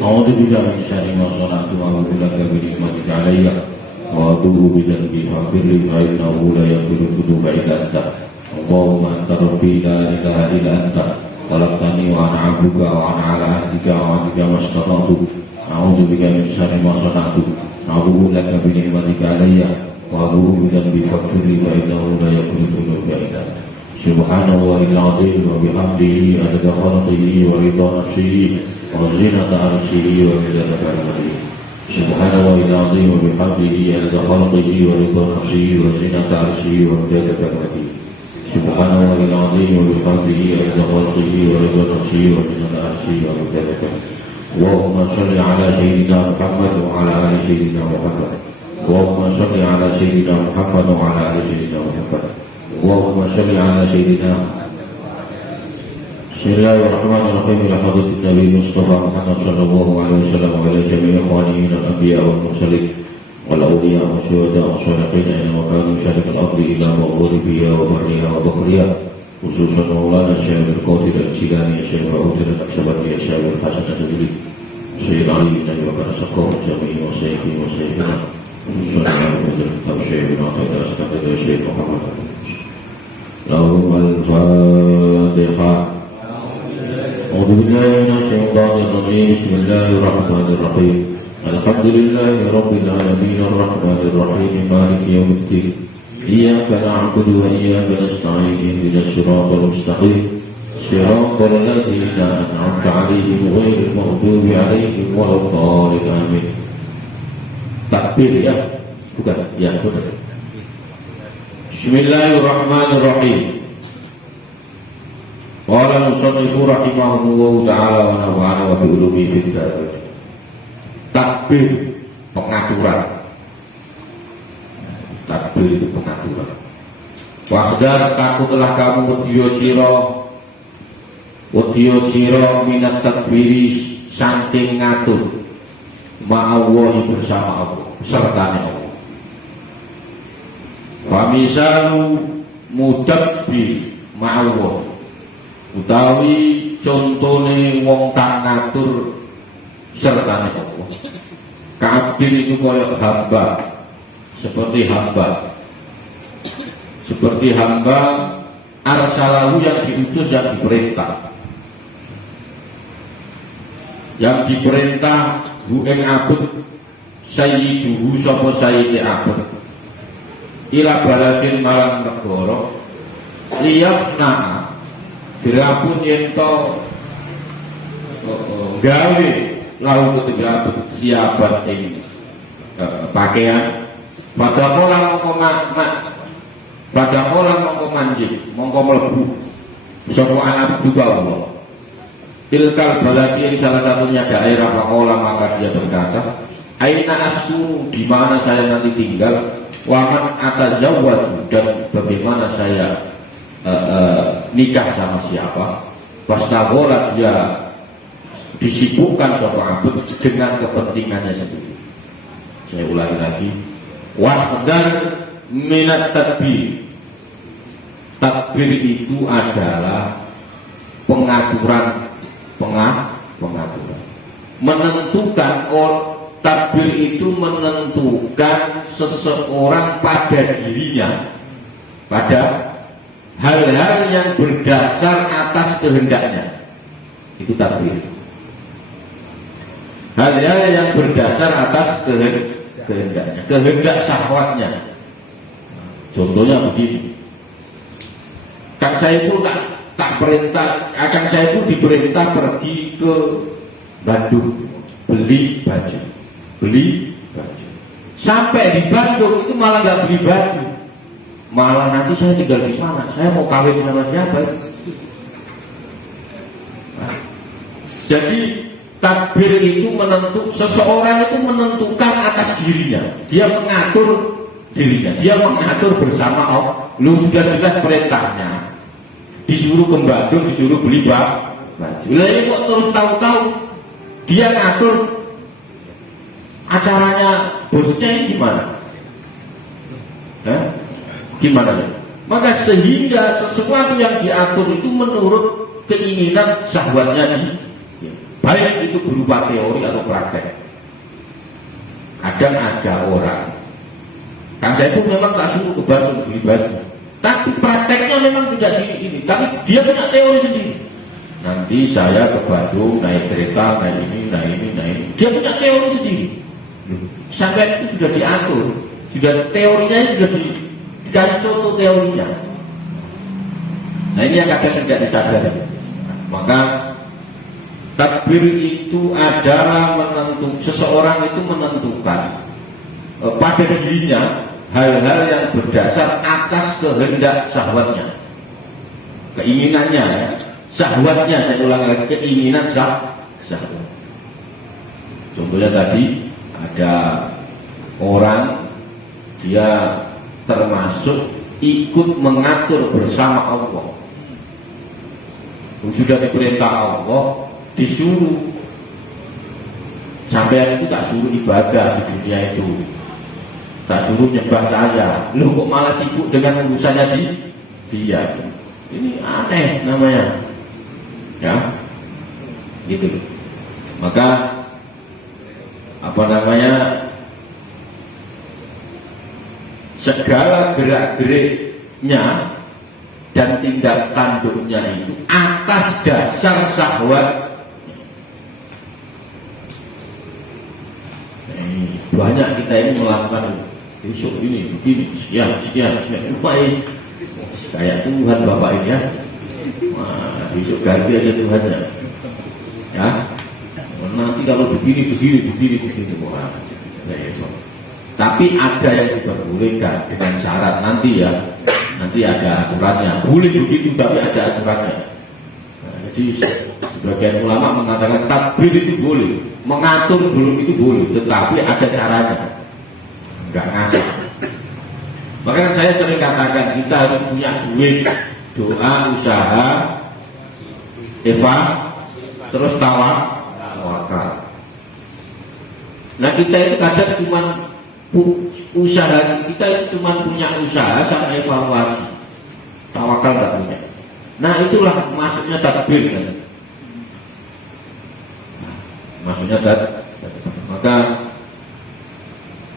أعوذ بالله من شر ما صنعت وأعوذ لك بنعمتك علي وأتوب بذنبي فاغفر لي فإنه لا يغفر الذنوب إلا أنت اللهم أنت ربي لا إله إلا أنت خلقتني وأنا عبدك وأنا على عهدك ووعدك ما استطعت أعوذ بك من شر ما صنعت أعوذ لك بنعمتك علي وأتوب بذنبي فاغفر لي فإنه لا يغفر الذنوب إلا أنت سبحان الله العظيم وبحمده عدد خلقه ورضا نفسه وزينة عرشه ومداد كلمته سبحان الله العظيم وبحمده عدد خلقه ورضا نفسه وزينة عرشه ومداد كلمته سبحان الله العظيم وبحمده عدد خلقه ورضا نفسه وزينة عرشه ومداد كلمته اللهم صل على سيدنا محمد وعلى آل سيدنا محمد اللهم صل على سيدنا محمد وعلى آل سيدنا محمد اللهم صل على سيدنا بسم الله الرحمن الرحيم إلى حضرة النبي المصطفى محمد صلى الله عليه وسلم وعلى جميع إخوانه من الأنبياء والمرسلين والأولياء والشهداء والصالحين أينما كانوا شرق الأرض إلى مغربها وبحرها وبحرها خصوصا مولانا الشيخ القادر الجيلاني الشيخ العود الأكسبري الشيخ الحسن التدري الشيخ علي بن أبي بكر الصقر جميع وسيدي وسيدنا خصوصا الشيخ بن عطية الأسكندري الشيخ محمد لهم الفاتحة. أعوذ بالله من الشيطان الرجيم بسم الله الرحمن الرحيم الحمد لله رب العالمين الرحمن الرحيم مالك يوم الدين إياك نعبد وإياك نستعين اهدنا الصراط المستقيم صراط الذين أنعمت عليهم غير المغضوب عليهم ولا الضالين آمين. Takbir ya, bukan ya, benar. Bismillahirrahmanirrahim. Qala musannifu rahimahullahu ta'ala wa nafa'ana wa bi'ulumi fid-dar. Takbir pengaturan. Takbir itu pengaturan. Wahdar takutlah kamu wedya sira minat takbiri saking ngatur ma'allahi bersama Allah sertane Allah. Famisalu mudabbir ma'allah utawi contone wong kang ngatur sertane Allah. Kabir itu koyok hamba, seperti hamba arsalahu yang diutus, yang diperintah hu ing abud sayyiduhu sapa sayyidi abud ila baladin malang negara liyafna dirapun yento gawe lahu ketiga siapan ing pakaian pada orang mongko manjing mongko mlebu sapa anak juga Allah tilkal baladi salah satunya daerah Pakola, maka dia berkata aina askunu, di mana saya nanti tinggal, waman atazawwaju, dan bagaimana saya nikah sama siapa. Pastagola, dia disibukkan sama abud dengan kepentingannya sendiri. Saya ulangi lagi, wahdar minat takbir. Takbir itu adalah pengaturan, menentukan. Takbir itu menentukan seseorang pada dirinya, pada hal-hal yang berdasar atas kehendaknya. Itu takbir. Hal-hal yang berdasar atas kehendaknya, kehendak syahwatnya. Contohnya begini, Kang Saiful tak perintah, Kang Saiful diperintah pergi ke Bandung beli baju. Sampai di Bandung itu malah nggak beli baju, malah nanti saya tinggal di mana, saya mau kawin sama siapa. Jadi takbir itu seseorang itu menentukan atas dirinya, dia mengatur dirinya, dia mengatur bersama Allah. Lu sudah jelas perintahnya, disuruh ke Bandung, disuruh beli baju. Lah ini kok terus tahu-tahu dia ngatur acaranya bosnya ini gimana? Gimana? Maka sehingga sesuatu yang diatur itu menurut keinginan syahwatnya baik itu berupa teori atau praktek. Kadang ada orang, kan saya itu memang tak suruh ke Bandung beli baju, tapi prakteknya memang tidak ini, tapi dia punya teori sendiri. Nanti saya ke Bandung naik kereta, naik ini. Dia punya teori sendiri. Sampai itu sudah diatur, sudah teorinya sudah dikasih contoh teorinya. Nah ini yang kadang tidak disadari. Maka takbir itu adalah seseorang itu menentukan pada dirinya hal-hal yang berdasar atas kehendak syahwatnya, keinginannya, syahwatnya. Saya ulang lagi, keinginan syahwat. Contohnya tadi ada orang dia termasuk ikut mengatur bersama Allah, sudah diperintah Allah, disuruh. Sampai itu tak suruh ibadah di dunia itu, tak suruh nyembah saya, lu kok malah sibuk dengan urusannya dia. Ini aneh namanya, ya, gitu. Maka segala gerak-geriknya dan tindak tanduknya itu atas dasar syahwat. Banyak kita ini melakukan besok ini, begini, sekian, lupain kayak Tuhan Bapak ini ya. Wah, besok ganti aja Tuhannya, ya. Nanti kalau begini. Wah, tapi ada yang diperbolehkan dengan syarat nanti ya. Nanti ada aturannya. Boleh begitu tapi ada aturannya. Nah, jadi sebagian ulama mengatakan takbir itu boleh, mengatur belum itu boleh, tetapi ada caranya. Enggak ngasih. Makanya saya sering katakan kita harus punya duit, doa, usaha, terus tawakal. Nah kita itu kadang cuma usaha, kita itu cuma punya usaha sama evaluasi, tawakal nggak punya. Nah itulah maksudnya takbir kan. Maksudnya maka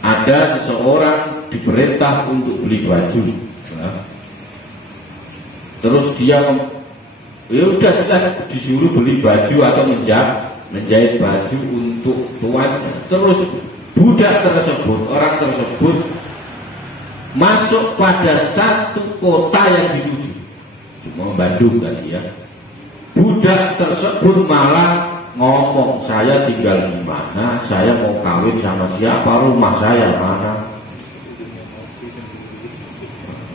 ada seseorang diperintah untuk beli baju, ya. Terus dia ya udah jelas disuruh beli baju atau menjahit baju untuk tuannya. Terus budak tersebut, orang tersebut masuk pada satu kota yang dituju, cuma Bandung tadi ya. Budak tersebut malah ngomong, saya tinggal di mana, saya mau kawin sama siapa, rumah saya mana.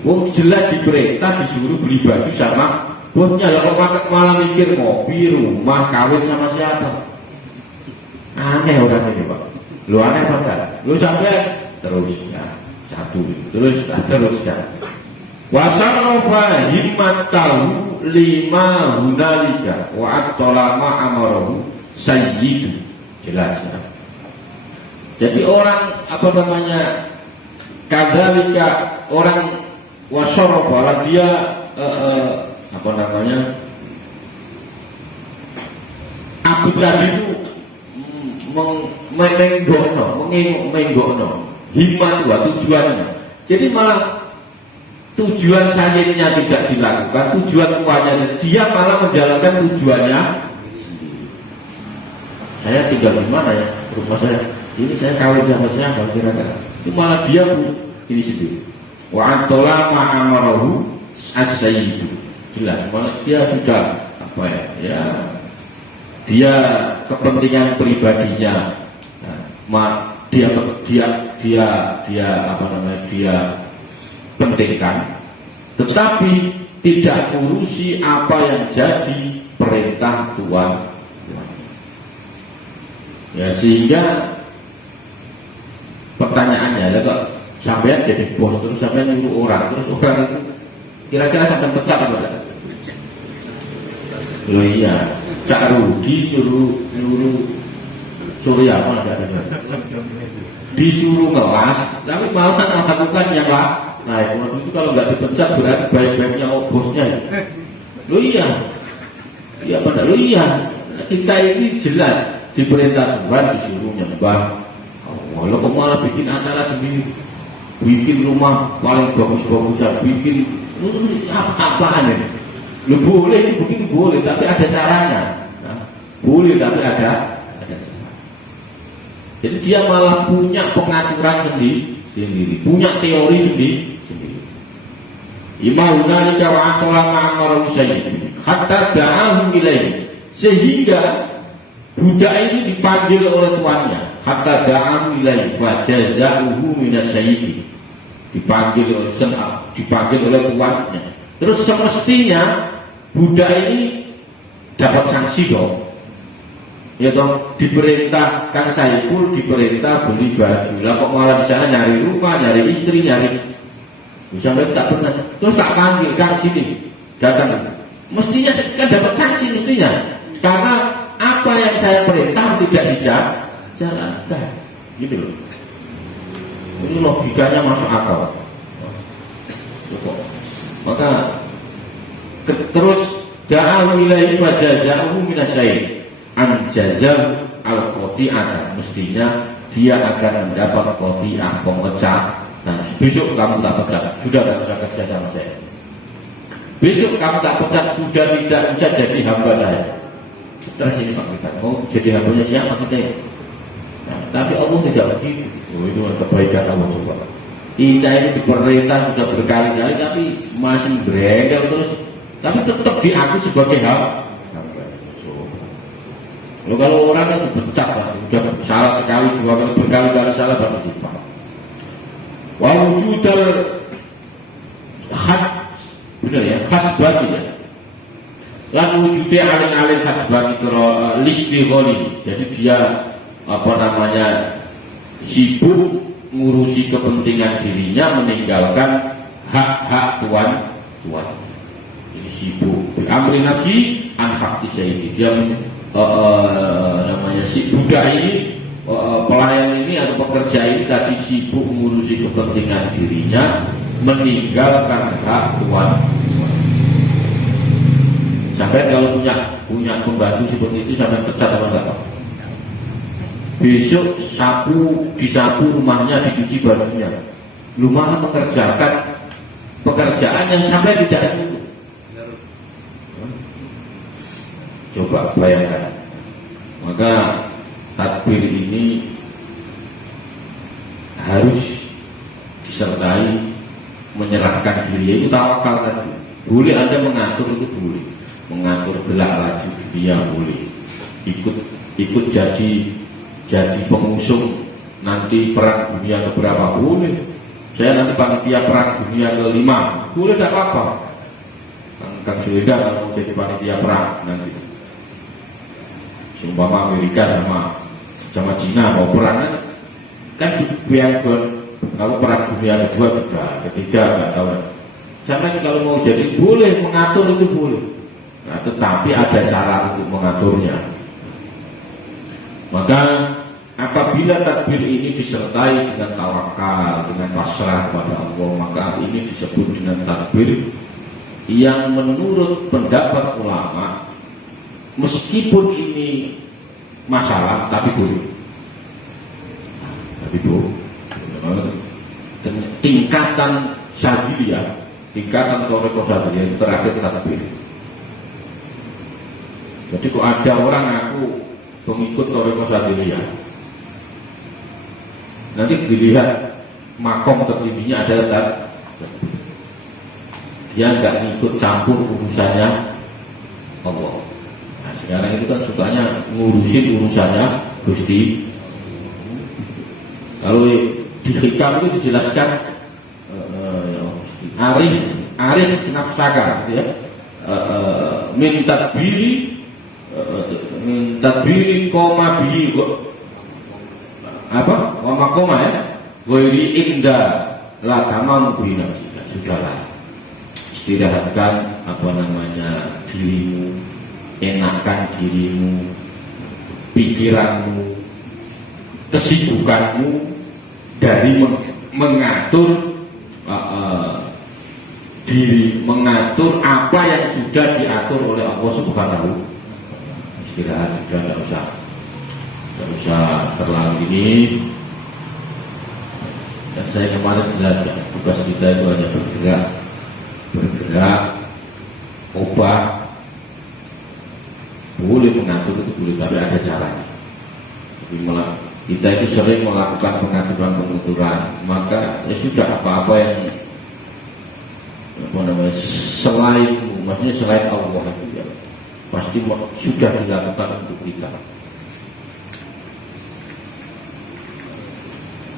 Wong jelas diperintah disuruh beli baju sama bosnya, lah kok malah mikir ngopi, rumah, kawin sama siapa. Aneh orang ini Pak. Lu aneh apa enggak? Lu sampai terus ya, satu terus ya. Wasarrafa himmatahu lima hunalika wa at-talama amarahu sayyidu. Jelas ya. Jadi orang kadzalika orang wasarrafa dia Abu Dhabi itu menggokno himmat tujuannya. Jadi malah tujuan sayyinya tidak dilakukan, tujuan tuanya dia malah menjalankan tujuannya. Saya tinggal di mana ya rumah saya? Ini saya kawin sama siapa kira-kira? Itu malah dia ini sendiri. Wa antola ma'amarahu as-sayyidu. Jelas, malah dia sudah ya dia kepentingan pribadinya, dia pentingkan, tetapi tidak urusi apa yang jadi perintah Tuhan. Ya sehingga pertanyaannya kok sampai jadi bos terus sampai nyuruh orang, terus orang itu kira-kira sampai pecat apa enggak? Oh iya, Cak Rudi nyuruh Surya apa enggak ada? Disuruh ngelas, tapi malah melakukan yang nah itu kalau nggak dipecat berarti baik-baiknya bosnya. Lo iya apa enggak? Lo iya. Kita ini jelas diperintah Tuhan disuruh nyembah Allah. Lo kok malah bikin acara sendiri, bikin rumah paling bagus-bagus, bikin apa-apaan ini? Lo boleh, ini bikin boleh, tapi ada caranya. Nah, boleh, tapi ada. Jadi dia malah punya pengaturan sendiri, punya teori sendiri. Imahuna ika wa atola ma'amara usayi hatta da'ahum ilaih, sehingga budak ini dipanggil oleh tuannya, hatta da'ahum ilaih wa jaza'uhu minasyayidi, dipanggil oleh tuannya. Terus semestinya budak ini dapat sanksi dong, ya dong, diperintah Kang Saiful diperintah beli baju, lah kok malah di sana nyari rumah, nyari istri, nyari sampai tak pernah. Terus tak panggil, Kang sini, datang. Mestinya kan dapat sanksi mestinya, karena apa yang saya perintah tidak dijalankan, gitu loh. Ini logikanya masuk akal. Maka terus da'ahu ilaihi wa jazaa'uhu minasyai an jazal al-qati'ah, mestinya dia akan mendapat qati'ah, pemecah. Nah, besok kamu tak pecat, sudah tidak usah kerja sama saya. Besok kamu tak pecat, sudah tidak usah jadi hamba saya. Terus sini Pak kita mau jadi hambanya siapa kita? Nah, tapi Allah tidak begitu. Oh, itu kebaikan Allah coba. Kita ini diperintah sudah berkali-kali, tapi masih beredar terus. Tapi tetap diaku sebagai hamba. Kalau orang itu pecat lah, sudah salah sekali, dua kali, berkali-kali salah baru dipak. Wa wujudal had, benar ya, khasbati ya. Lan wujudnya alin-alin khasbati listigholi. Jadi dia apa namanya sibuk ngurusi kepentingan dirinya, meninggalkan hak-hak tuan. Jadi sibuk amri nafsi an hak ini. Dia namanya si budak ini, pelayan ini atau pekerja ini tadi sibuk mengurusi kepentingan dirinya, meninggalkan hak tuan. Sampai kalau punya pembantu seperti itu sampai pecat apa enggak? Besok disapu rumahnya, dicuci bajunya. Lu malah mengerjakan pekerjaan yang sampai tidak itu. Coba bayangkan. Maka tadbir ini harus disertai menyerahkan diri. Itu tawakal tadi. Boleh Anda mengatur, itu boleh. Mengatur belak laju dunia boleh. Ikut jadi pengusung nanti perang dunia keberapa boleh. Saya nanti panitia perang dunia ke-5 boleh, tidak apa-apa. Kang Suweda kalau mau jadi panitia perang nanti, umpama Amerika sama Cina mau perang kan biar kalau perang dunia kedua sudah, ketiga nggak tahu. Sampai kalau mau jadi boleh mengatur, itu boleh. Nah, tetapi ada cara untuk mengaturnya. Maka apabila takbir ini disertai dengan tawakal, dengan pasrah kepada Allah, maka ini disebut dengan takbir yang menurut pendapat ulama, meskipun ini masalah, tapi boleh. Tapi boleh. Tingkatan syadiliyah, tingkatan toreko syadiliyah terakhir takbir. Jadi kok ada orang ngaku pengikut toreko syadiliyah, nanti dilihat makom tertingginya adalah dia nggak ngikut campur urusannya Allah. Nah, sekarang itu kan sukanya ngurusin urusannya Gusti. Kalau di hikam itu dijelaskan arif nafsaka, ya, minta biri koma biri apa koma ya, wiri indah lagama mubina. Sudahlah, istirahatkan apa namanya dirimu, enakkan dirimu, pikiranmu, kesibukanmu dari mengatur diri, mengatur apa yang sudah diatur oleh Allah Subhanahu. istirahat sudah, nggak usah terlalu ini. Dan saya kemarin jelaskan tugas kita itu hanya bergerak, ubah, boleh mengatur itu boleh, tapi ada caranya. Tapi kita itu sering melakukan pengaturan, maka ya sudah apa-apa yang selain, maksudnya selain Allah itu ya, pasti sudah dilakukan untuk kita.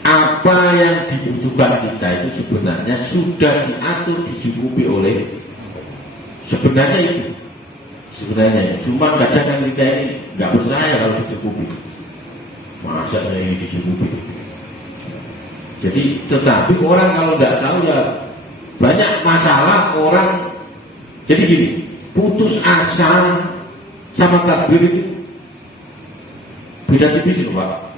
Apa yang dibutuhkan kita itu sebenarnya sudah diatur, dicukupi oleh sebenarnya itu. Cuma kadang kita ini nggak percaya kalau dicukupi. Masa saya ini dicukupi? Jadi, tetapi orang kalau nggak tahu ya banyak masalah orang. Jadi gini, putus asa sama takbir itu beda tipis itu, Pak.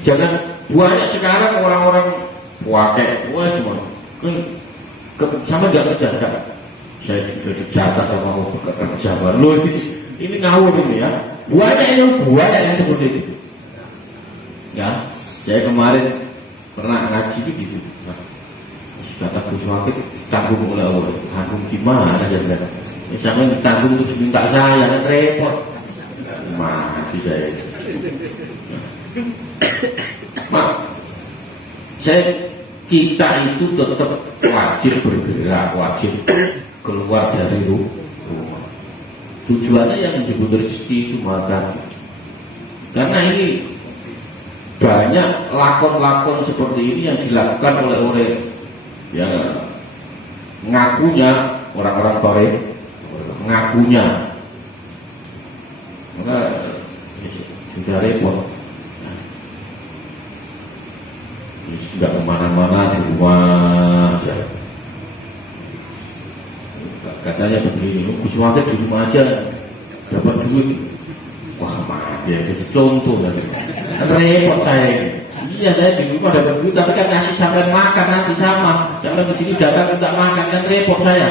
Jangan banyak sekarang orang-orang pakai semua sama nggak kerja. Saya juga dicatat sama mau bekerja baru ini ngawur ini ya. Banyak yang seperti itu. Ya, saya kemarin pernah ngaji gitu. Nah, kata Gus Wakil tanggung oleh Allah. Tanggung gimana ya kan? Sampai ditanggung terus minta saya kan repot. Mati saya. Kita itu tetap wajib bergerak, wajib keluar dari rumah. Tujuannya yang disebut rezeki itu makan. Karena ini banyak lakon-lakon seperti ini yang dilakukan oleh orang yang ngakunya orang-orang Korea, ngakunya, maka sudah repot. Tidak kemana-mana, di rumah aja. Katanya begini, Gus Wakil di rumah aja dapat duit. Wah, mati ya, itu contoh kan repot saya ini. Iya, saya di rumah dapat duit, tapi kan ngasih sampai makan nanti sama. Jangan di sini datang untuk makan, kan repot saya.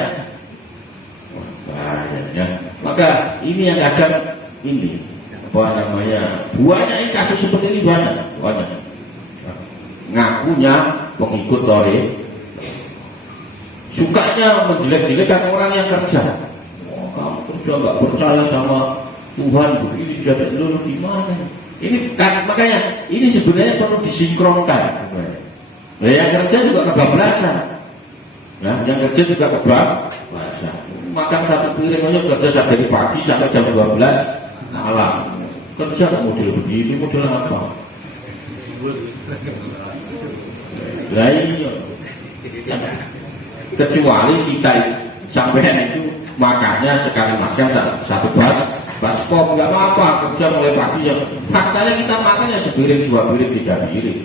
Wah, bahayanya. Maka ini yang kadang ini apa namanya, banyak kasus seperti ini banyak. Ngakunya pengikut Tori, sukanya menjelek-jelekan orang yang kerja. Oh, kamu kerja nggak percaya sama Tuhan, begini sudah dulu gimana? Ini kan makanya ini sebenarnya perlu disinkronkan. Nah, yang kerja juga kebablasan, nah, yang kerja juga kebablasan. Makan satu piring aja kerja dari pagi sampai jam 12 malam. Kerja model begini, model apa? Nah ini kecuali kita sampai itu makannya sekali makan satu baskop nggak apa-apa, kerja mulai pagi ya. Faktanya kita makannya sepiring, 2 piring, 3 piring.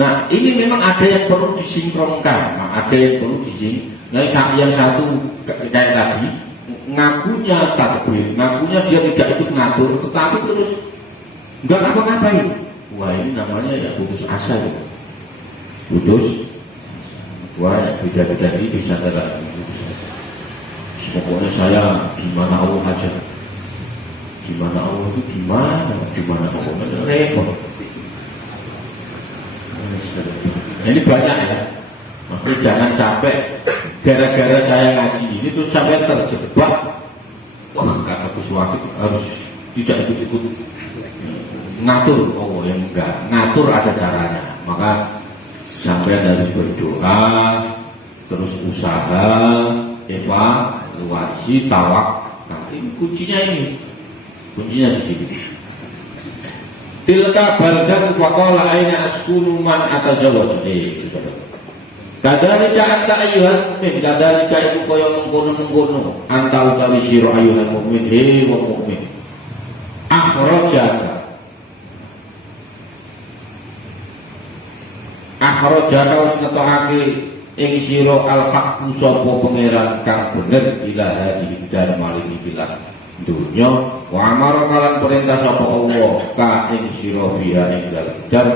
Nah ini memang ada yang perlu disinkronkan, ada yang perlu disinkronkan. Nah yang satu kayak tadi ngakunya takbir, ngakunya dia tidak ikut ngatur, tetapi terus nggak ngapa-ngapain. Wah ini namanya ya putus asa ya. Putus, wah beda-beda ini bisa tidak putus asa. Pokoknya saya gimana Allah aja, gimana Allah itu gimana pokoknya repot. Ini banyak ya. Maksudnya jangan sampai gara-gara saya ngaji ini tuh sampai terjebak. Wah karena Gus Wakil harus tidak ikut-ikut ngatur. Oh yang enggak, ngatur ada caranya. Maka sampai harus berdoa, terus usaha, evaluasi, tawak. Nah, ini kuncinya di sini. Tilka baldan faqala aina askunu man atazawwaj. Kadzalika anta ayyuhal mu'min, kadzalika iku kaya mengkono-mengkono anta utawi sira ayyuhal mu'min, he wong mukmin. Akhrajaka wis ngetokake ing sira al-haqqu sapa pangeran kang bener ilaha dar maliki bilang dunya wa amara kalan perintah sapa Allah ka ing sira biha ing dar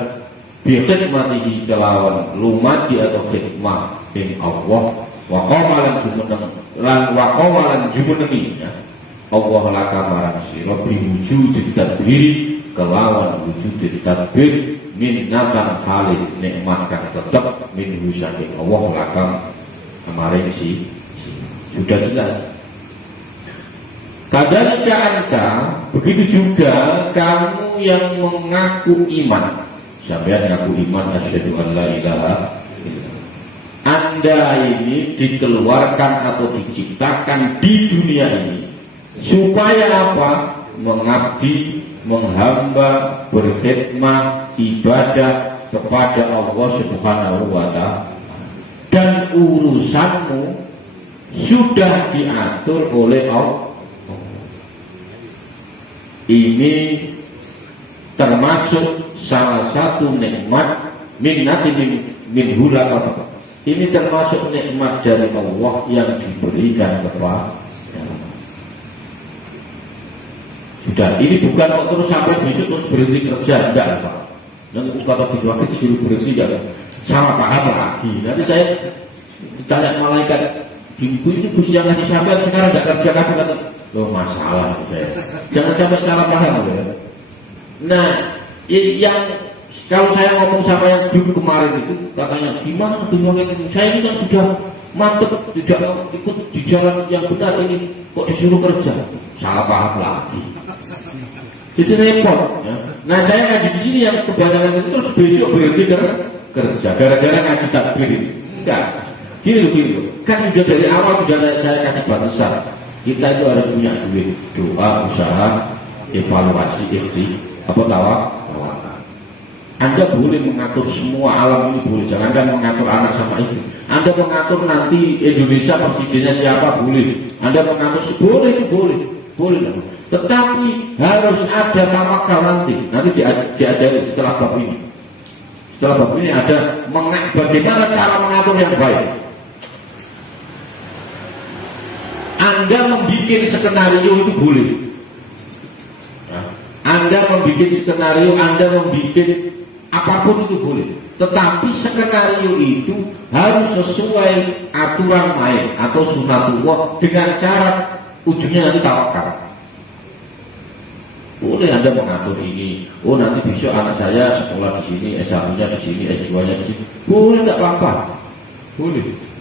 bi khidmatihi kelawan lumati atau khidmah ing Allah wa qamalan jumeneng lan waqawalan jumenengi ya Allah laka marang sira biwujud tadbiri kelawan wujud tadbir minnatan halih nikmat kang tetep min saking Allah laka kemarin sudah jelas. Kadalika anta, begitu juga kamu yang mengaku iman. Sampai mengaku iman asyhadu an la ilaha illallah. Anda ini dikeluarkan atau diciptakan di dunia ini supaya apa? Mengabdi, menghamba, berkhidmat, ibadah kepada Allah Subhanahu wa Ta'ala. Dan urusanmu sudah diatur oleh Allah. Ini termasuk salah satu nikmat minnati min hulaka. Ini termasuk nikmat dari Allah yang diberikan kepada sudah. Ini bukan terus sampai besok terus berhenti kerja, enggak Pak. Yang kata Gus Wakil disuruh berhenti enggak, salah paham lagi. Nanti saya ditanya malaikat, ibu ini Gus yang ngasih sampai sekarang enggak kerja lagi, kata loh masalah saya. Jangan sampai salah paham ya. Nah, yang kalau saya ngomong sama yang dulu kemarin itu katanya gimana tuh saya ini kan sudah mantep tidak ikut di jalan yang benar ini kok disuruh kerja, salah paham lagi. Jadi repot ya. Nah saya ngaji di sini yang kebanyakan itu terus besok berhenti kerja gara-gara ngaji takbir ini. Enggak. Gini loh. Kan sudah dari awal sudah saya kasih batasan. Kita itu harus punya duit, doa, usaha, evaluasi, tawakal. Anda boleh mengatur semua alam ini boleh, jangankan mengatur anak sama istri. Anda mengatur nanti Indonesia presidennya siapa boleh. Anda mengatur boleh itu boleh. Tetapi harus ada tawakal nanti diajari setelah bab ini. Setelah bab ini ada bagaimana cara mengatur yang baik. Anda membuat skenario itu boleh. Anda membuat skenario, Anda membuat apapun itu boleh. Tetapi skenario itu harus sesuai aturan main atau sunatullah dengan cara ujungnya nanti tawakal. Boleh Anda mengatur ini. Oh nanti besok anak saya sekolah di sini, S1-nya di sini, S2-nya di sini. Boleh nggak apa-apa. Boleh.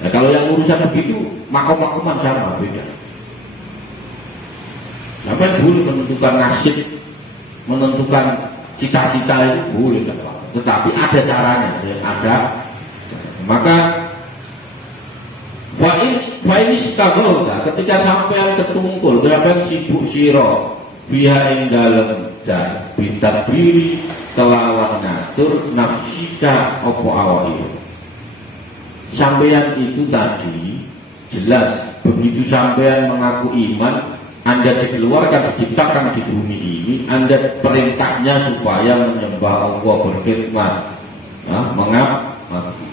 Nah, kalau yang urusan begitu, makom-makoman sama beda. Sampai boleh menentukan nasib, menentukan cita-cita itu boleh, tetapi ada caranya, ada. Maka Fainis kagolga ketika sampean ketungkul, sampean sibuk siro, biha ing dalem dan bintang diri kelawan ngatur nafsika opo awal. Sampean itu tadi jelas begitu sampean mengaku iman, Anda dikeluarkan, diciptakan di bumi ini, Anda perintahnya supaya menyembah Allah, berkhidmat,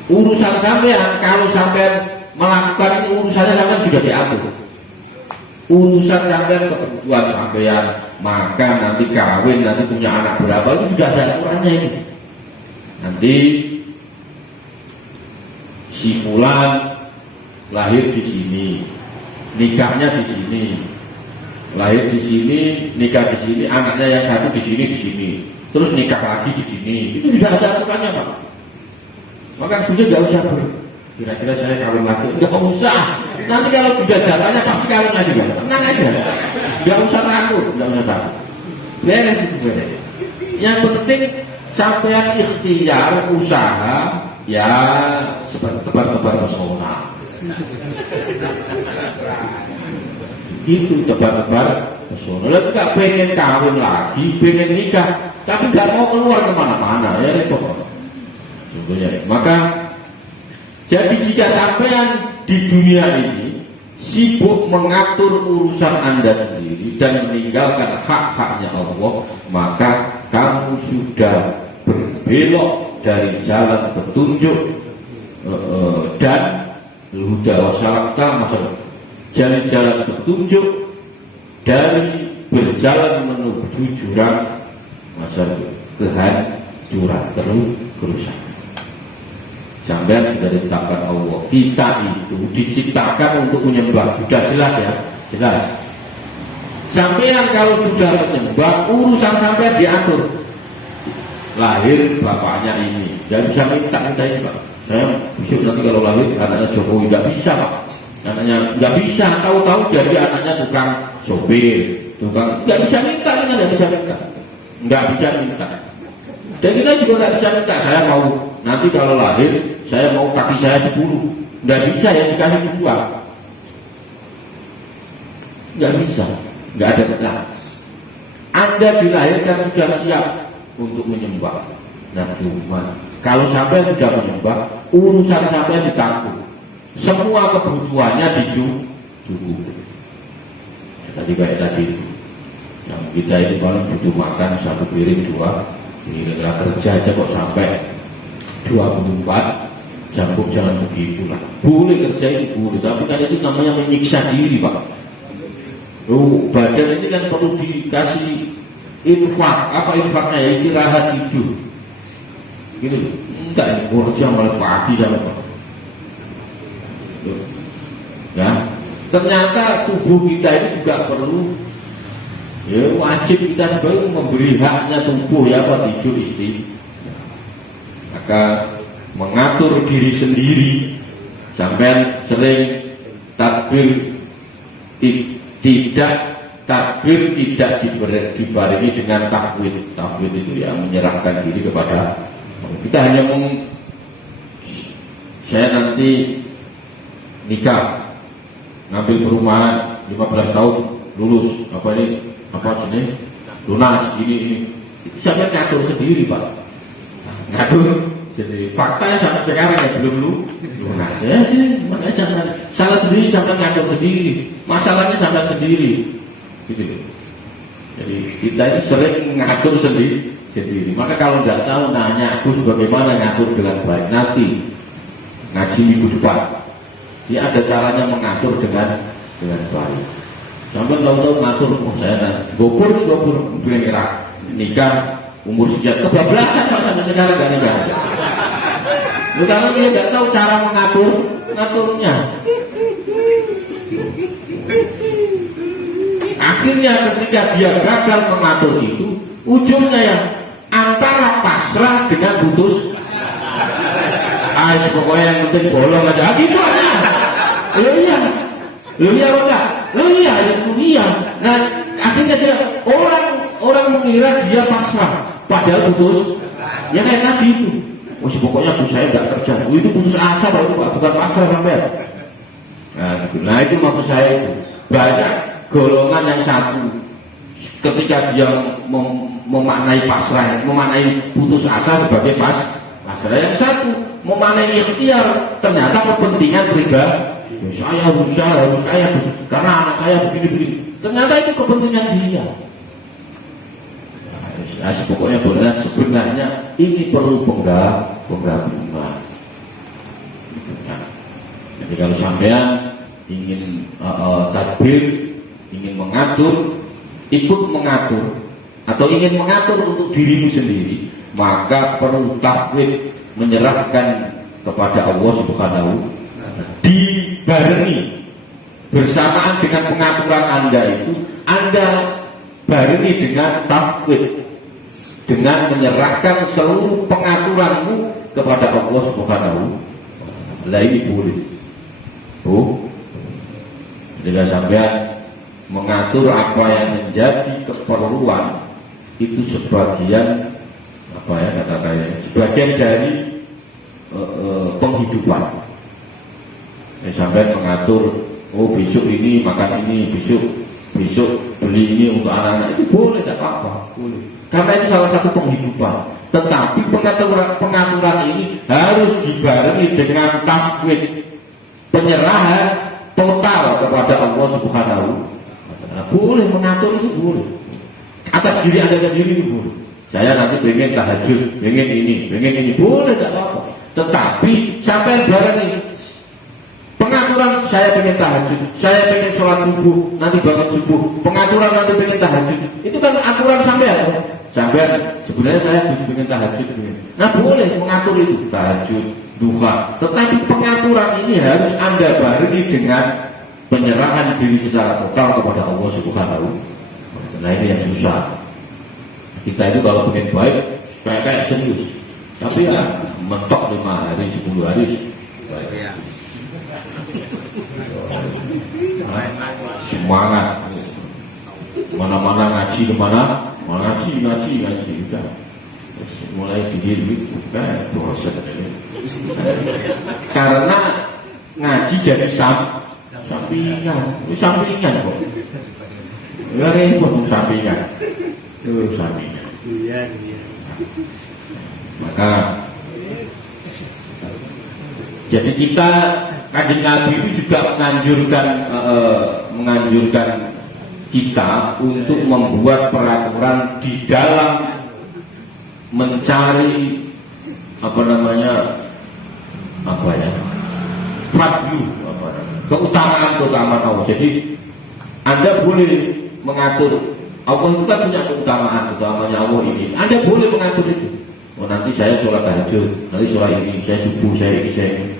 urusan sampean. Kalau sampean melakukan ini urusannya sampean sudah diatur. Urusan sampean kebutuhan sampean, maka nanti kawin, nanti punya anak berapa itu sudah ada aturannya ini. Nanti si fulan lahir di sini, nikahnya di sini, lahir di sini, nikah di sini, anaknya yang satu di sini, terus nikah lagi di sini. Itu sudah ada aturannya Pak. Maka sudah tidak usah kira-kira saya kawin lagi, nggak usah. Nanti kalau sudah jalannya pasti kawin lagi Pak. Tenang aja, nggak usah takut. Beres itu beres. Yang penting sampean ikhtiar usaha. Ya seperti tebar-tebar pesona. Itu tebar-tebar pesona. Lalu nggak pengen kawin lagi, pengen nikah, tapi nggak mau keluar kemana-mana, ya repot. Contohnya, maka jadi jika sampean di dunia ini sibuk mengatur urusan Anda sendiri dan meninggalkan hak-haknya Allah, maka kamu sudah berbelok dari jalan petunjuk dan huda wasalakta, maksud jalan-jalan petunjuk dari berjalan menuju jurang maksud kehancuran terus kerusakan. Sampai sudah ditetapkan Allah. Kita itu diciptakan untuk menyembah. Sudah jelas ya, jelas. Sampean kalau sudah menyembah, urusan sampean diatur. Lahir bapaknya ini, jangan bisa minta ini Pak. Saya besok nanti kalau lahir anaknya Jokowi, nggak bisa Pak. Anaknya nggak bisa, tahu-tahu jadi anaknya tukang sopir, tukang nggak bisa minta, nggak bisa minta, nggak bisa minta. Dan kita juga nggak bisa minta. Saya mau nanti kalau lahir, saya mau kaki saya 10, nggak bisa ya dikasih 2, nggak bisa, nggak ada benar. Anda dilahirkan sudah siap untuk menyembah. Nah cuma kalau sampai sudah menyembah, urusan sampai ditanggung, semua kebutuhannya dicukupi. Tadi kayak tadi, yang kita ini paling butuh makan 1 piring 2 piring, kerja aja kok sampai 24 jam, kok jangan begitu lah. Boleh kerja itu boleh, tapi kan itu namanya menyiksa diri Pak. Badan ini kan perlu dikasih infak, apa infaknya ya, istirahat tidur gitu. Enggak, ini kerja malah pagi sama Pak. Ya, ternyata tubuh kita ini juga perlu, ya wajib kita sebagai memberi haknya tubuh ya Pak, tidur istirahat. Maka mengatur diri sendiri, sampai sering takbir tidak dibarengi dengan takwid. Takwid itu ya menyerahkan diri kepada kita, hanya saya nanti nikah, ngambil perumahan 15 tahun lulus, apa ini lunas ini itu sampai ngatur sendiri Pak, ngatur sendiri. Faktanya sampai sekarang ya belum lunas ya sih, makanya salah sendiri, sampai ngatur sendiri, masalahnya sampai sendiri gitu. Jadi kita ini sering ngatur sendiri. Maka kalau nggak tahu, nanya Gus bagaimana ngatur dengan baik. Nanti ngaji minggu depan, ya ada caranya mengatur dengan baik. Sampai tahu-tahu ngatur, saya gopur merah nikah umur sekian, kebablasan Pak, sampai sekarang nggak nikah. Karena dia nggak tahu cara ngaturnya. Akhirnya ketika dia gagal mengatur itu, ujungnya ya antara pasrah dengan putus. Pokoknya yang penting bolong aja gitu aja. Lo iya itu iya. Nah akhirnya dia orang mengira dia pasrah, padahal putus. Ya kayak tadi itu. Pokoknya saya nggak kerja. Itu putus asa Pak, itu bukan pasrah sampai. Nah itu maksud saya itu. Banyak golongan yang satu ketika dia memaknai pasrah, memaknai putus asa sebagai pasrah. Yang satu memaknai ikhtiar, ternyata kepentingan pribadi. Saya harus kaya karena anak saya begini. Ternyata itu kepentingan dia. Nah, pokoknya sebenarnya ini perlu penggabungan. Jadi kalau sampean ingin tadbir, ingin mengatur, ikut mengatur, atau ingin mengatur untuk dirimu sendiri, maka perlu takwid, menyerahkan kepada Allah Subhanahu, dibarengi bersamaan dengan pengaturan Anda itu, Anda barengi dengan takwid, dengan menyerahkan seluruh pengaturanmu kepada Allah Subhanahu. Lah ini boleh. Jika sampai mengatur apa yang menjadi keperluan itu sebagian sebagian dari penghidupan. Sampai mengatur, besok ini makan ini, besok beli ini untuk anak-anak, itu boleh, tidak apa-apa, boleh. Karena itu salah satu penghidupan. Tetapi pengaturan ini harus dibarengi dengan takwid, penyerahan total kepada Allah Subhanahu. Boleh mengatur itu boleh. Atas diri Anda sendiri itu boleh. Saya nanti pengen tahajud, pengen ini, boleh, tidak apa-apa. Tetapi sampai barengi pengaturan, saya pengen tahajud, saya pengen sholat subuh, nanti bangun subuh, pengaturan nanti pengen tahajud, itu kan aturan sampai sebenarnya saya harus pengen tahajud. Nah boleh mengatur itu, tahajud duha. Tetapi pengaturan ini harus Anda barengi dengan penyerahan diri secara total kepada Allah Subhanahu. Nah ini yang susah. Kita itu kalau pengen baik kayak serius, tapi ya mentok 5 hari 10 hari baik. Semangat mana-mana ngaji kemana ngaji udah mulai diri bukan bosan karena ngaji jadi sampingan kok nggak repot sampingan maka jadi kita Kanjeng Nabi itu juga menganjurkan kita untuk membuat peraturan di dalam mencari keutamaan Allah. Jadi Anda boleh mengatur, Allah itu kan punya keutamanya Allah ini. Anda boleh mengatur itu. Oh nanti saya sholat tahajud, nanti sholat ini, saya subuh, saya ini.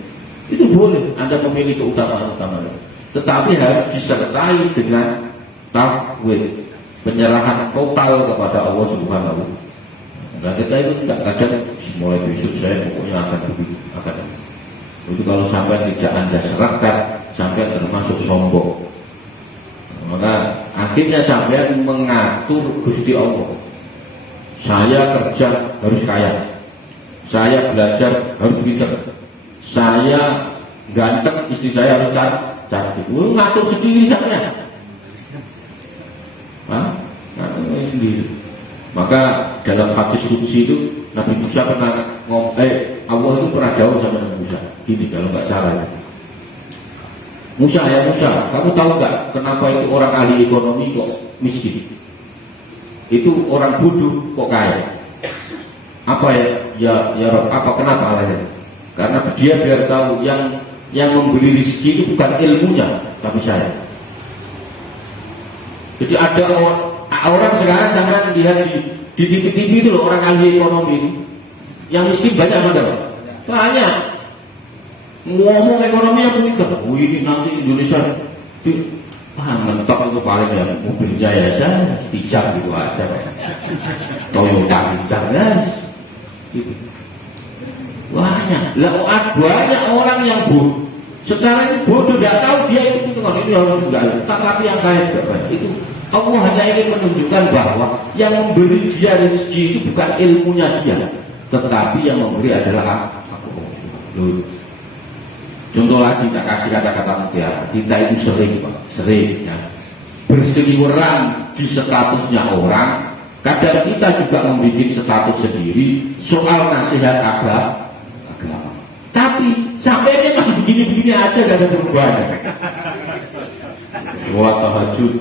Itu boleh, Anda memilih keutamaan. Tetapi harus disertai dengan tafwid, penyerahan total kepada Allah Subhanahu. Nah kita itu tidak kadang mulai besok saya pokoknya akan begitu. Itu kalau sampai tidak Anda serahkan, sampai termasuk sombong. Maka akhirnya sampai mengatur Gusti Allah. Saya kerja harus kaya, saya belajar harus pintar, saya ganteng, istri saya harus cantik. Ngatur sendiri sampai. Ngatur sendiri. Maka dalam hadis qudsi itu Nabi Musa pernah Allah itu pernah jauh sama Nabi Musa. Gini kalau nggak salah. Musa, kamu tahu nggak kenapa itu orang ahli ekonomi kok miskin? Itu orang bodoh kok kaya? Apa ya Rob, kenapa alasannya? Karena dia biar tahu yang memberi rezeki itu bukan ilmunya, tapi saya. Jadi ada orang sekarang jangan lihat di TV itu loh, orang ahli ekonomi yang miskin banyak banyak. Ngomong ekonomi yang mikir, ini nanti Indonesia mentok itu paling ya mobilnya ya saya 3 jam gitu aja, Toyota 3 jam ya. Gitu. Banyak orang yang bodoh. Sekarang bodoh tidak tahu dia itu ini harus enggak. Tapi yang kaya itu Allah hanya ingin menunjukkan bahwa yang memberi dia rezeki itu bukan ilmunya dia, tetapi yang memberi adalah aku. Contoh lagi tak kasih kata-kata mutiara. Kita itu sering ya, berseliweran di statusnya orang. Kadang kita juga membuat status sendiri soal nasihat agama. Tapi sampai masih begini-begini aja, gak ada perubahan. Sholat tahajud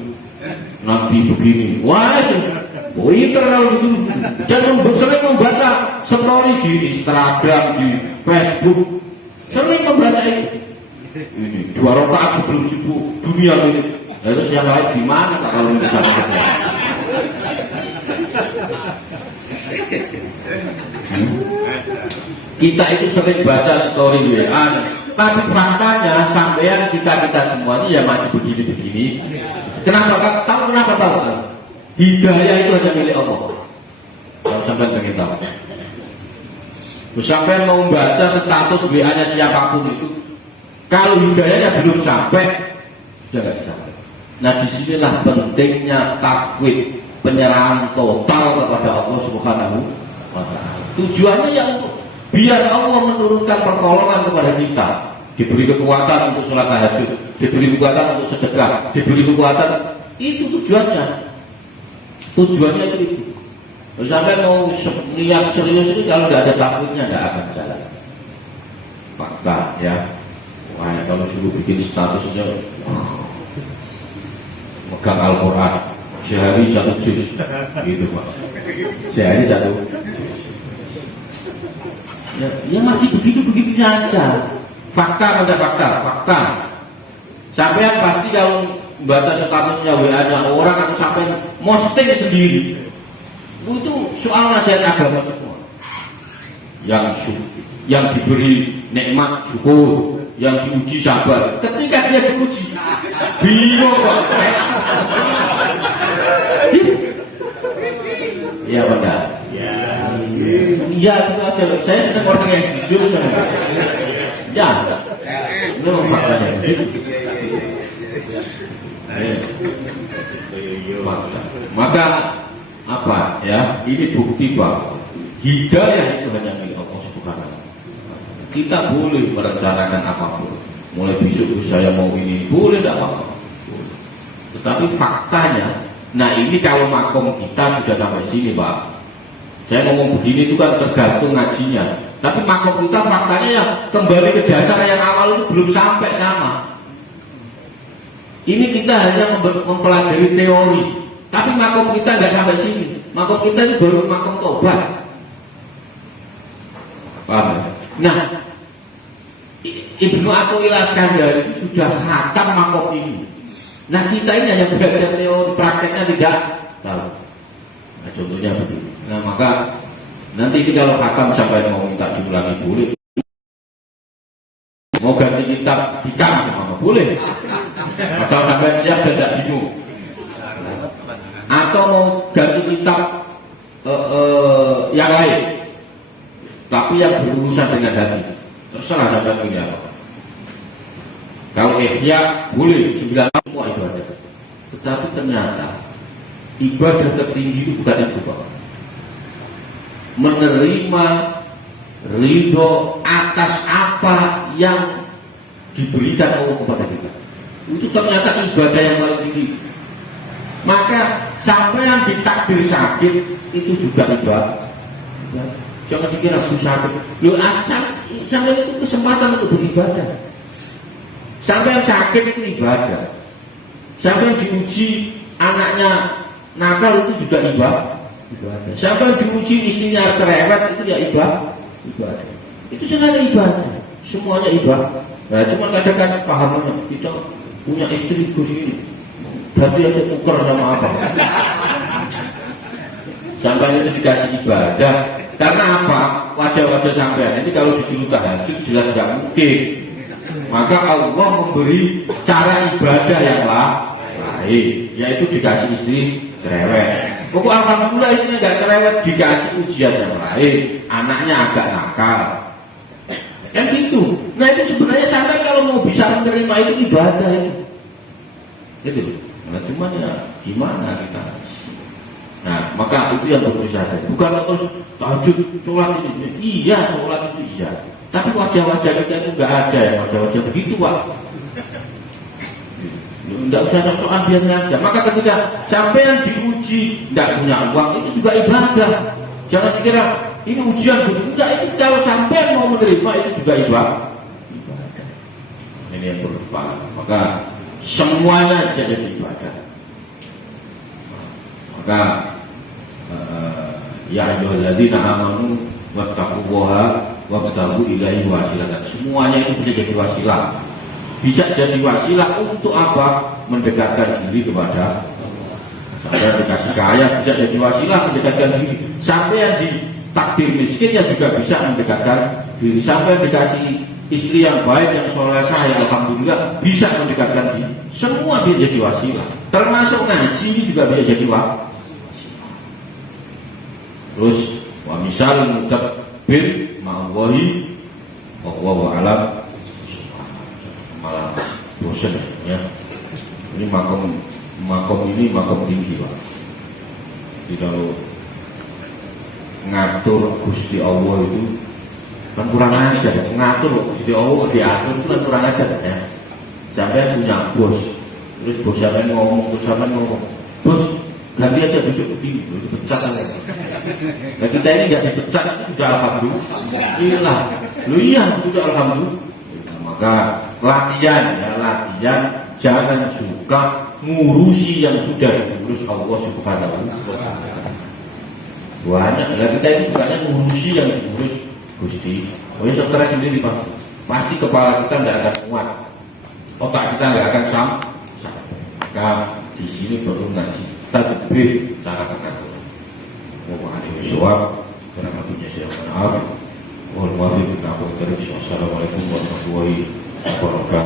Nabi begini, itu kalau disuruh. Dan sering membaca story di Instagram, di Facebook, sering membaca ini 2 rakaat sebelum subuh dunia ini. Terus yang lain di mana kalau bisa kerja? Kita itu sering baca story WA, tapi faktanya sampean kita semuanya ya masih begini-begini. Kenapa? Tahu kenapa tahu? Hidayah itu hanya milik Allah. Kalau sampean pengen tahu, sampean mau baca status WA-nya siapapun itu, kalau hidayahnya belum sampai, sudah tidak sampai. Nah disinilah pentingnya tafwid, penyerahan total kepada Allah Subhanahu wa Ta'ala. Tujuannya yang biar Allah menurunkan pertolongan kepada kita, diberi kekuatan untuk sholat tahajud, diberi kekuatan untuk sedekah, diberi kekuatan, itu tujuannya. Tujuannya itu. Sampai mau niat serius itu kalau tidak ada takutnya tidak akan jalan. Fakta ya. Wah kalau suruh bikin statusnya megang Al-Quran sehari 1 juz gitu Pak. Sehari 1. Ya masih begitu aja. Fakta pada fakta. Sampean pasti kalau baca statusnya WA-nya orang atau sampai posting sendiri, itu soal nasihat agama semua. Yang yang diberi nikmat syukur, yang diuji sabar. Ketika dia diuji, bingung kok. Iya benar. Iya itu aja. Saya senang orang yang jujur. Ya, itu makanya. Maka apa ya? Ini bukti bahwa hidayah itu hanya milik Allah Subhanahu wa Ta'ala. Kita boleh merencanakan apapun. Mulai besok saya mau ini, boleh tidak apa-apa. Tetapi faktanya, nah ini kalau makom kita sudah sampai sini, Pak. Saya ngomong begini itu kan tergantung ngajinya. Tapi makom kita faktanya ya kembali ke dasar yang awal itu belum sampai sama. Ini kita hanya mempelajari teori. Tapi makom kita nggak sampai sini. Makom kita itu baru makom tobat. Paham? Nah, Ibnu Athaillah Iskandari itu sudah khatam makom ini. Nah kita ini hanya belajar teori, prakteknya tidak tahu. Nah contohnya begitu. Nah maka nanti ini kalau khatam sampai mau minta diulangi boleh. Mau ganti kitab hikam boleh. Atau sampai siap dan tidak bingung. Atau mau ganti kitab yang lain, tapi yang berurusan dengan hati. Terserah sampai punya apa. Kalau ihya boleh 9 tahun semua ibadah. Tetapi ternyata ibadah tertinggi itu bukan itu, Pak. Menerima ridho atas apa yang diberikan Allah kepada kita. Itu ternyata ibadah yang paling tinggi. Maka sampai yang ditakdir sakit itu juga ibadah. Jangan dikira susah. Lu sampai itu kesempatan untuk beribadah. Sampai yang sakit itu ibadah. Sampai yang diuji anaknya nakal itu juga ibadah. Sampai yang diuji istrinya cerewet itu ya ibadah. Itu sebenarnya ibadah. Semuanya ibadah. Nah cuma kadang-kadang pahamnya kita punya istri begini, tapi ada tuker sama apa? Sampai itu dikasih ibadah. Karena apa? Wajah-wajah sampean ini kalau disuruh tahajud jelas nggak mungkin. Maka Allah memberi cara ibadah yang lain, yaitu dikasih istri cerewet. Pokok alhamdulillah istrinya nggak cerewet, dikasih ujian yang lain, anaknya agak nakal. Kan gitu. Nah itu sebenarnya sampai kalau mau bisa menerima itu ibadah itu. Gitu. Nah cuman ya gimana kita? Nah maka itu yang perlu disadari. Bukan terus tahajud sholat ini. Iya sholat itu iya. Tapi wajah-wajah kita itu nggak ada ya wajah-wajah begitu, Pak. Tidak usah sok-sokan biar saja. Maka ketika sampai yang diuji tidak punya uang itu juga ibadah. Jangan dikira ini ujian begitu. Enggak, itu kalau sampai mau menerima itu juga ibadah. Ini yang perlu dipahami. Maka semuanya jadi ibadah. Maka ya ayyuhalladzina amanu wattaqullaha wabtaghu ilaihi wasilah. Semuanya itu bisa jadi wasilah. Bisa jadi wasilah untuk apa? Mendekatkan diri kepada Allah. Dikasih kaya bisa jadi wasilah mendekatkan diri. Sampai yang ditakdir miskinnya juga bisa mendekatkan diri. Sampai dikasih istri yang baik, yang solehah, yang alhamdulillah bisa mendekatkan diri. Semua bisa jadi wasilah. Termasuk ngaji juga bisa jadi wasilah. Terus wa misal mudabbir ma'allahi wallahu a'lam. Malah bosan ya. Ini makom ini makom tinggi, Pak. Jadi kalau ngatur Gusti Allah itu kan kurang ajar. Ngatur Gusti Allah diatur itu kan kurang ajar ya. Sampai punya bos, terus bos sampai ngomong, bos ganti aja besok begini, dipecat kan. Nah kita ini nggak dipecat itu sudah alhamdulillah. Lu iya sudah alhamdulillah. Maka latihan jangan suka ngurusi yang sudah diurus Allah Subhanahu wa Ta'ala. Banyak kita itu sukanya ngurusi yang diurus Gusti. Oh ya stres sendiri pasti kepala kita tidak akan kuat, otak kita nggak akan sama. Maka di sini baru ngaji tadbir cara kata. Mohon maaf, karena punya siapa maaf. Mohon maaf bila aku terus. Wassalamualaikum warahmatullahi wabarakatuh.